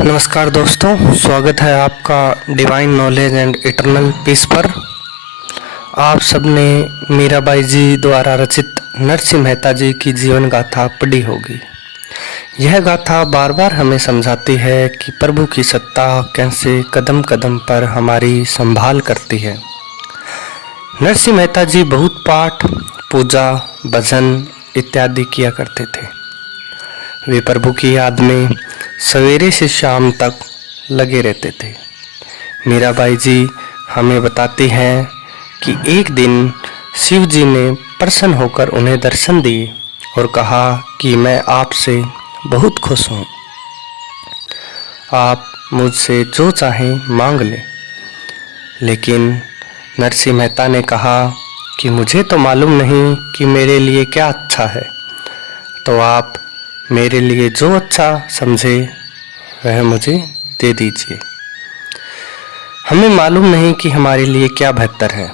नमस्कार दोस्तों, स्वागत है आपका divine knowledge and eternal peace पर। आप सबने मीराबाई जी द्वारा रचित नरसिंह मेहता जी की जीवन गाथा पढ़ी होगी। यह गाथा बार बार हमें समझाती है कि प्रभु की सत्ता कैसे कदम कदम पर हमारी संभाल करती है। नरसिंह मेहता जी बहुत पाठ, पूजा, भजन इत्यादि किया करते थे। वे प्रभु की याद में सवेरे से शाम तक लगे रहते थे। मीराबाई जी हमें बताती हैं कि एक दिन शिव जी ने प्रसन्न होकर उन्हें दर्शन दिए और कहा कि मैं आपसे बहुत खुश हूँ, आप मुझसे जो चाहें मांग लें। लेकिन नरसिंह मेहता ने कहा कि मुझे तो मालूम नहीं कि मेरे लिए क्या अच्छा है, तो आप मेरे लिए जो अच्छा समझे वह मुझे दे दीजिए। हमें मालूम नहीं कि हमारे लिए क्या बेहतर है,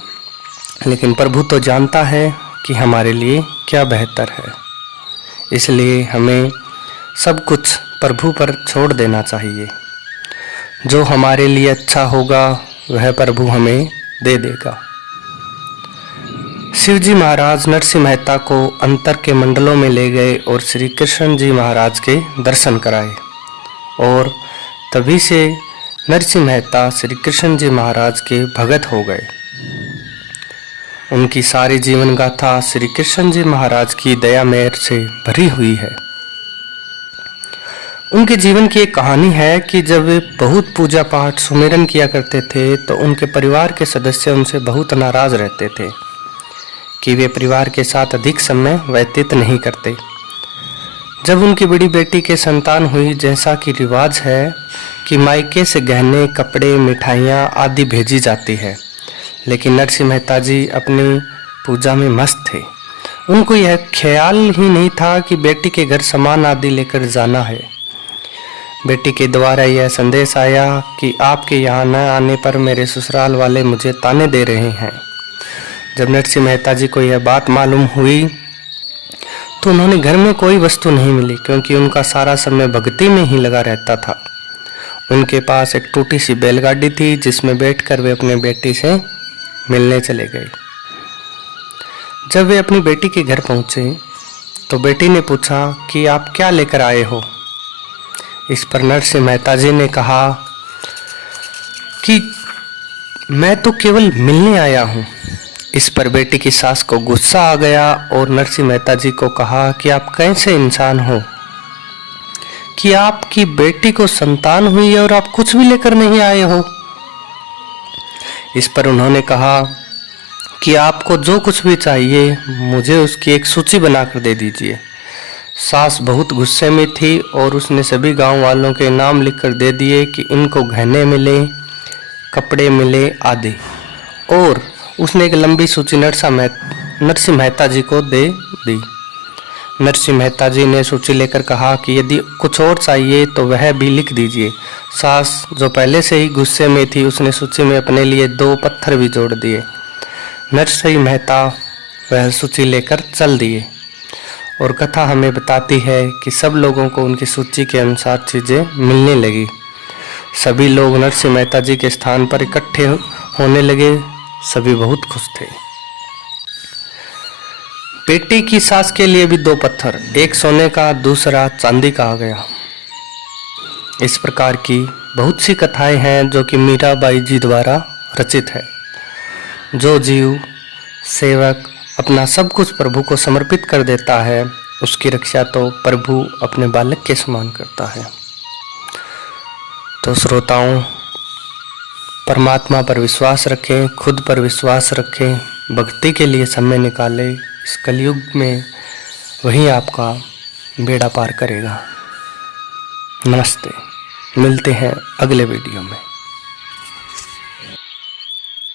लेकिन प्रभु तो जानता है कि हमारे लिए क्या बेहतर है। इसलिए हमें सब कुछ प्रभु पर छोड़ देना चाहिए। जो हमारे लिए अच्छा होगा वह प्रभु हमें दे देगा। शिव जी महाराज नरसिंह मेहता को अंतर के मंडलों में ले गए और श्री कृष्ण जी महाराज के दर्शन कराए, और तभी से नरसिंह मेहता श्री कृष्ण जी महाराज के भगत हो गए। उनकी सारी जीवन गाथा श्री कृष्ण जी महाराज की दया मेहर से भरी हुई है। उनके जीवन की एक कहानी है कि जब वे बहुत पूजा पाठ सुमिरन किया करते थे तो उनके परिवार के सदस्य उनसे बहुत नाराज रहते थे कि वे परिवार के साथ अधिक समय व्यतीत नहीं करते। जब उनकी बड़ी बेटी के संतान हुई, जैसा कि रिवाज है कि मायके से गहने, कपड़े, मिठाइयाँ आदि भेजी जाती है, लेकिन नरसिंह मेहता जी अपनी पूजा में मस्त थे। उनको यह ख्याल ही नहीं था कि बेटी के घर सामान आदि लेकर जाना है। बेटी के द्वारा यह संदेश आया कि आपके यहाँ न आने पर मेरे ससुराल वाले मुझे ताने दे रहे हैं। जब नरसिंह मेहता जी को यह बात मालूम हुई तो उन्होंने घर में कोई वस्तु नहीं मिली, क्योंकि उनका सारा समय भक्ति में ही लगा रहता था। उनके पास एक टूटी सी बैलगाड़ी थी जिसमें बैठकर वे अपने बेटी से मिलने चले गए। जब वे अपनी बेटी के घर पहुंचे तो बेटी ने पूछा कि आप क्या लेकर आए हो। इस पर नरसिंह मेहता जी ने कहा कि मैं तो केवल मिलने आया हूँ। इस पर बेटी की सास को गुस्सा आ गया और नरसिंह मेहता जी को कहा कि आप कैसे इंसान हो कि आपकी बेटी को संतान हुई है और आप कुछ भी लेकर नहीं आए हो। इस पर उन्होंने कहा कि आपको जो कुछ भी चाहिए मुझे उसकी एक सूची बनाकर दे दीजिए। सास बहुत गुस्से में थी और उसने सभी गांव वालों के नाम लिखकर दे दिए कि इनको गहने मिले, कपड़े मिले आदि, और उसने एक लंबी सूची नरसिंह मेहता जी को दे दी। नरसिंह मेहता जी ने सूची लेकर कहा कि यदि कुछ और चाहिए तो वह भी लिख दीजिए। सास जो पहले से ही गुस्से में थी उसने सूची में अपने लिए 2 पत्थर भी जोड़ दिए। नरसिंह मेहता वह सूची लेकर चल दिए, और कथा हमें बताती है कि सब लोगों को उनकी सूची के अनुसार चीज़ें मिलने लगी। सभी लोग नरसिंह मेहता जी के स्थान पर इकट्ठे होने लगे। सभी बहुत खुश थे। बेटी की सास के लिए भी 2 पत्थर, एक सोने का दूसरा चांदी का आ गया। इस प्रकार की बहुत सी कथाएं हैं जो कि मीराबाई जी द्वारा रचित है। जो जीव सेवक अपना सब कुछ प्रभु को समर्पित कर देता है उसकी रक्षा तो प्रभु अपने बालक के समान करता है। तो श्रोताओं, परमात्मा पर विश्वास रखें, खुद पर विश्वास रखें, भक्ति के लिए समय निकालें। इस कलयुग में वही आपका बेड़ा पार करेगा। नमस्ते, मिलते हैं अगले वीडियो में।